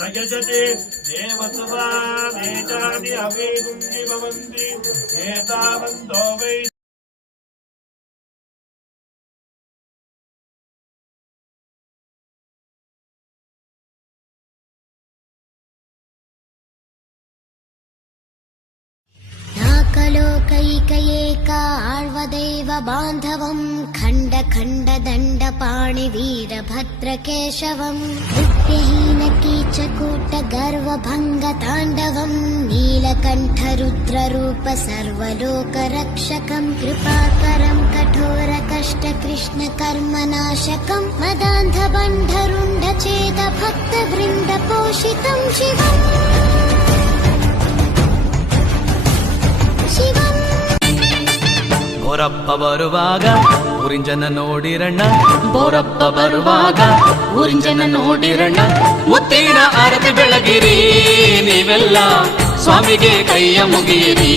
नयजते देवसुवामेतानि अवेदुङ्गि भवन्ति एतावन्तो वै ಲೋಕೈಕಏಕ ಆಳ್ವದೇವ ಬಾಂಧವಂ ಖಂಡ ಖಂಡ ದಂಡ ಪಾಣಿ ವೀರಭದ್ರ ಕೇಶವಂ ವಿದ್ಯಹೀನ ಕೀಚಕೂಟ ಗರ್ವ ಭಂಗ ತಾಂಡವಂ ನೀಲಕಂಠ ರುದ್ರ ರೂಪ ಸರ್ವಲೋಕ ರಕ್ಷಕಂ ಕೃಪಾಕರಂ ಕಠೋರ ಕಷ್ಟ ಕೃಷ್ಣ ಕರ್ಮ ನಾಶಕಂ ಮದಾಂಧ ಬಂಧರುಂಡ ಛೇದ ಭಕ್ತ ವೃಂದ ಪೋಷಿತಂ ಶಿವಂ ಬೋರಪ್ಪ ಬರುವಾಗ ಊರಿಂಜನ ನೋಡಿರಣ್ಣ, ಬೋರಪ್ಪ ಬರುವಾಗ ಊರಿಂಜನ ನೋಡಿರಣ್ಣ, ಮುತ್ತಿನ ಆರತಿ ಬೆಳಗಿರಿ ನೀವೆಲ್ಲ, ಸ್ವಾಮಿಗೆ ಕೈಯ ಮುಗಿಯಿರಿ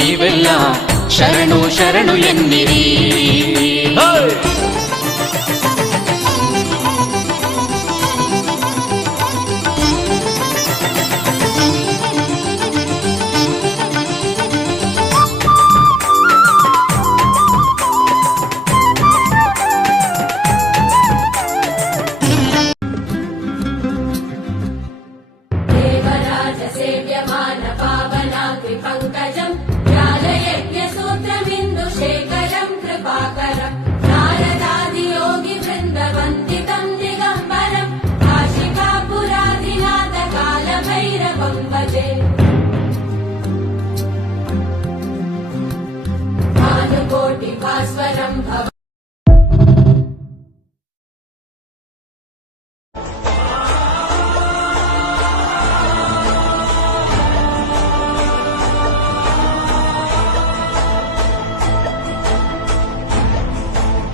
ನೀವೆಲ್ಲ, ಶರಣು ಶರಣು ಎನ್ನಿರಿ.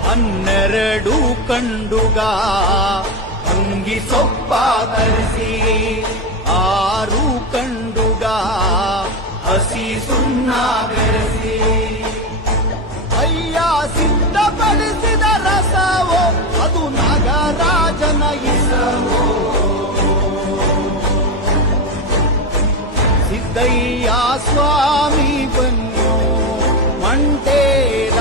ಹನ್ನೆರಡು ಕಂಡುಗ ಅಂಗಿ ಸೊಪ್ಪ ತರಿಸಿ, 6 ಕಂಡುಗ ಹಸಿ ಸುಣ್ಣ ಬೆರೆಸಿ, ಅಯ್ಯ ಸಿದ್ಧಪಡಿಸಿದ ರಸವೋ ಅದು ನಾಗರಾಜನ ಇಸವೋ, ಸಿದ್ದಯ್ಯ ಸ್ವಾಮಿ ಬನ್ನೋ ಮಂಟೇರ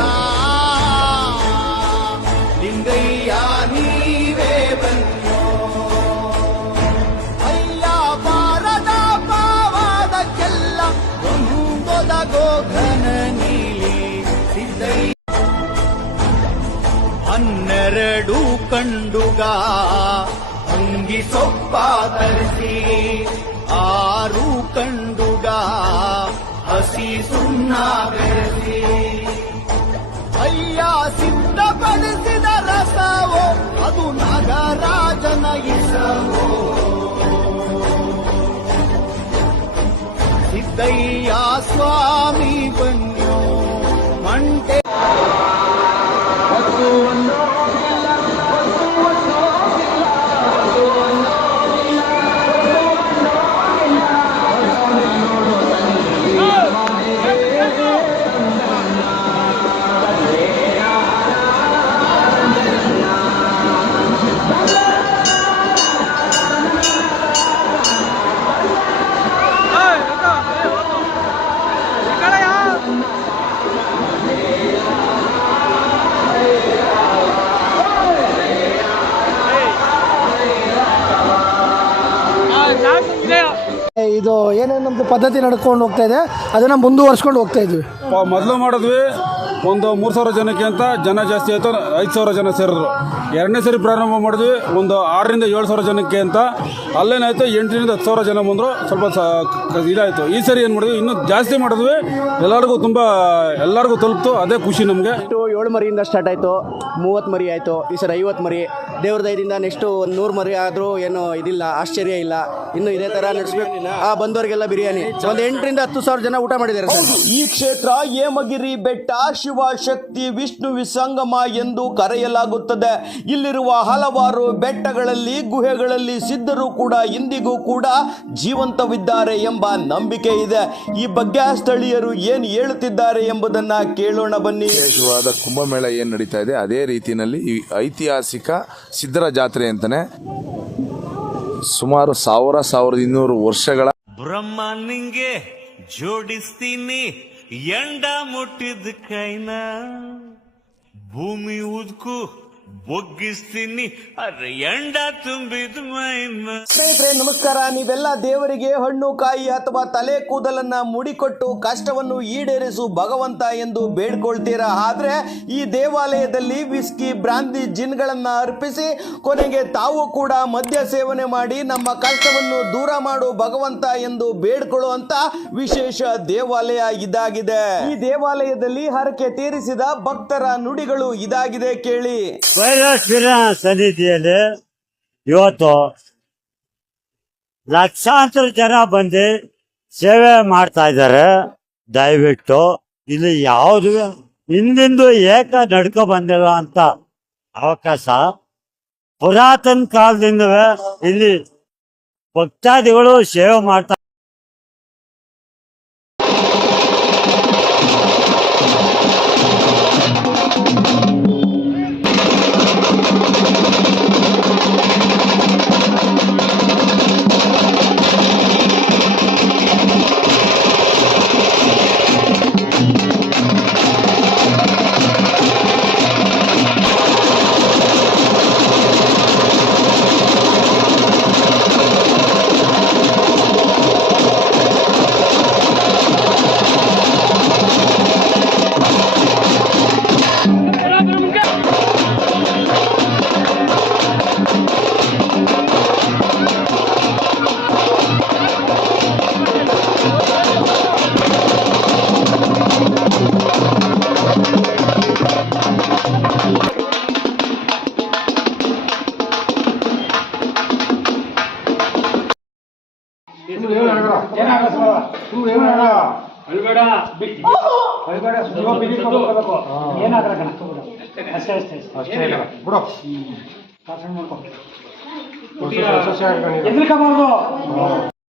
ಲಿಂಗಯ್ಯ ನೀವೇ ಬನ್ನೋ, ಅಯ್ಯ ಬಾರದ ಪಾವಾದಕ್ಕೆಲ್ಲ ಒಂದೊದಗೋ ಘನ ನೀಲಿ ಸಿದ್ದಯ್ಯ. 12 ಕಂಡುಗ ಅಂಗಿ ಸೊಪ್ಪ ತರಿಸಿ, 6 ಕಂಡುಗ ಹಸಿ ಸುಣ್ಣ ಬೆರೆಸಿ, ಅಯ್ಯ ಸಿದ್ಧಪಡಿಸಿದ ರಸವೋ ಅದು ನಾಗರಾಜನ ಇಸವೋ, ಸಿದ್ದಯ್ಯ ಸ್ವಾಮಿ ಬನ್ನೋ ಮಂಟೆ. ಇದು ಏನೇನು ನಮ್ಮದು ಪದ್ಧತಿ ನಡ್ಕೊಂಡು ಹೋಗ್ತಾ ಇದೆ ಅದನ್ನು ಮುಂದುವರ್ಸ್ಕೊಂಡು ಹೋಗ್ತಾ ಇದ್ವಿ. ಮೊದಲು ಮಾಡಿದ್ವಿ ಒಂದು 3,000 ಜನಕ್ಕೆ ಅಂತ ಜನ ಜಾಸ್ತಿ ಆಯಿತು, 5,000 ಜನ ಸೇರಿದ್ರು. 2ನೇ ಸರಿ ಪ್ರಾರಂಭ ಮಾಡಿದ್ವಿ ಒಂದು 6ರಿಂದ 7,000 ಜನಕ್ಕೆ ಅಂತ, ಅಲ್ಲೇನಾಯಿತು 8ರಿಂದ 10,000 ಜನ ಬಂದರು, ಸ್ವಲ್ಪ ಇದಾಯಿತು. ಈ ಸರಿ ಏನು ಮಾಡಿದ್ವಿ ಇನ್ನೂ ಜಾಸ್ತಿ ಮಾಡಿದ್ವಿ, ಎಲ್ಲರಿಗೂ ತಲುಪ್ತು, ಅದೇ ಖುಷಿ ನಮಗೆ. 7 ಮರಿಯಿಂದ ಸ್ಟಾರ್ಟ್ ಆಯಿತು, 30 ಮರಿ ಆಯಿತು, ಈ ಸರಿ 50 ಮರಿ. ದೇವ್ರ ದಯದಿಂದ ನೆಕ್ಸ್ಟು 100 ಮರಿ ಆದರೂ ಏನೋ ಇದಿಲ್ಲ, ಆಶ್ಚರ್ಯ ಇಲ್ಲ. ಇನ್ನು ಇದೇ ಥರ ನಡೆಸಬೇಕು. ಬಂದವರಿಗೆಲ್ಲ ಬಿರಿಯಾನಿ ಒಂದು 8ರಿಂದ 10,000 ಜನ ಊಟ ಮಾಡಿದ್ದಾರೆ. ಈ ಕ್ಷೇತ್ರ ಹೇಮಗಿರಿ ಬೆಟ್ಟ ಶಿವ ಶಕ್ತಿ ವಿಷ್ಣು ವಿಸಂಗಮ ಎಂದು ಕರೆಯಲಾಗುತ್ತದೆ. ಇಲ್ಲಿರುವ ಹಲವಾರು ಬೆಟ್ಟಗಳಲ್ಲಿ ಗುಹೆಗಳಲ್ಲಿ ಸಿದ್ಧರು ಕೂಡ ಇಂದಿಗೂ ಕೂಡ ಜೀವಂತವಿದ್ದಾರೆ ಎಂಬ ನಂಬಿಕೆ ಇದೆ. ಈ ಬಗ್ಗೆ ಸ್ಥಳೀಯರು ಏನು ಹೇಳುತ್ತಿದ್ದಾರೆ ಎಂಬುದನ್ನ ಕೇಳೋಣ ಬನ್ನಿ. ವಿಶೇಷವಾದ ಕುಂಭಮೇಳ ಏನು ನಡೀತಾ ಇದೆ ಅದೇ ರೀತಿಯಲ್ಲಿ ಈ ಐತಿಹಾಸಿಕ ಸಿದ್ಧರ ಜಾತ್ರೆ ಅಂತಾನೆ ಸುಮಾರು 1200 ವರ್ಷಗಳ ಬ್ರಹ್ಮ ನಿಂಗೆ ಜೋಡಿಸ್ತೀನಿ ಎಂಡ ಮುಟ್ಟಿದ ಕೈನ ಭೂಮಿ ಉದ್ಕು ಬೊಗ್ಗಿಸ್ತೀನಿ ಅರೆ ಎಂಡ ತುಂಬಿದ ಮೈನ. ಸ್ನೇಹಿತರೆ ನಮಸ್ಕಾರ. ನೀವೆಲ್ಲ ದೇವರಿಗೆ ಹಣ್ಣು ಕಾಯಿ ಅಥವಾ ತಲೆ ಕೂದಲನ್ನ ಮುಡಿಕೊಟ್ಟು ಕಷ್ಟವನ್ನು ಈಡೇರಿಸು ಭಗವಂತ ಎಂದು ಬೇಡ್ಕೊಳ್ತೀರಾ. ಆದ್ರೆ ಈ ದೇವಾಲಯದಲ್ಲಿ ವಿಸ್ಕಿ, ಬ್ರಾಂದಿ, ಜಿನ್ಗಳನ್ನ ಅರ್ಪಿಸಿ ಕೊನೆಗೆ ತಾವು ಕೂಡ ಮದ್ಯ ಸೇವನೆ ಮಾಡಿ ನಮ್ಮ ಕಷ್ಟವನ್ನು ದೂರ ಮಾಡು ಭಗವಂತ ಎಂದು ಬೇಡ್ಕೊಳ್ಳುವಂತ ವಿಶೇಷ ದೇವಾಲಯ ಇದಾಗಿದೆ. ಈ ದೇವಾಲಯದಲ್ಲಿ ಹರಕೆ ತೀರಿಸಿದ ಭಕ್ತರ ನುಡಿಗಳು ಇದಾಗಿದೆ, ಕೇಳಿ. ಭೈರವೇಶ್ವರ ಸನ್ನಿಧಿಯಲ್ಲಿ ಇವತ್ತು ಲಕ್ಷಾಂತರ ಜನ ಬಂದು ಸೇವೆ ಮಾಡ್ತಾ ಇದ್ದಾರೆ. ದಯವಿಟ್ಟು ಇಲ್ಲಿ ಯಾವುದು ಹಿಂದಿಂದು ಏಕ ನಡ್ಕೊ ಬಂದಿಲ್ಲ ಅಂತ ಅವಕಾಶ ಪುರಾತನ ಕಾಲದಿಂದವೇ ಇಲ್ಲಿ ಭಕ್ತಾದಿಗಳು ಸೇವೆ ಮಾಡ್ತಾ ಏನಾಗ್ರ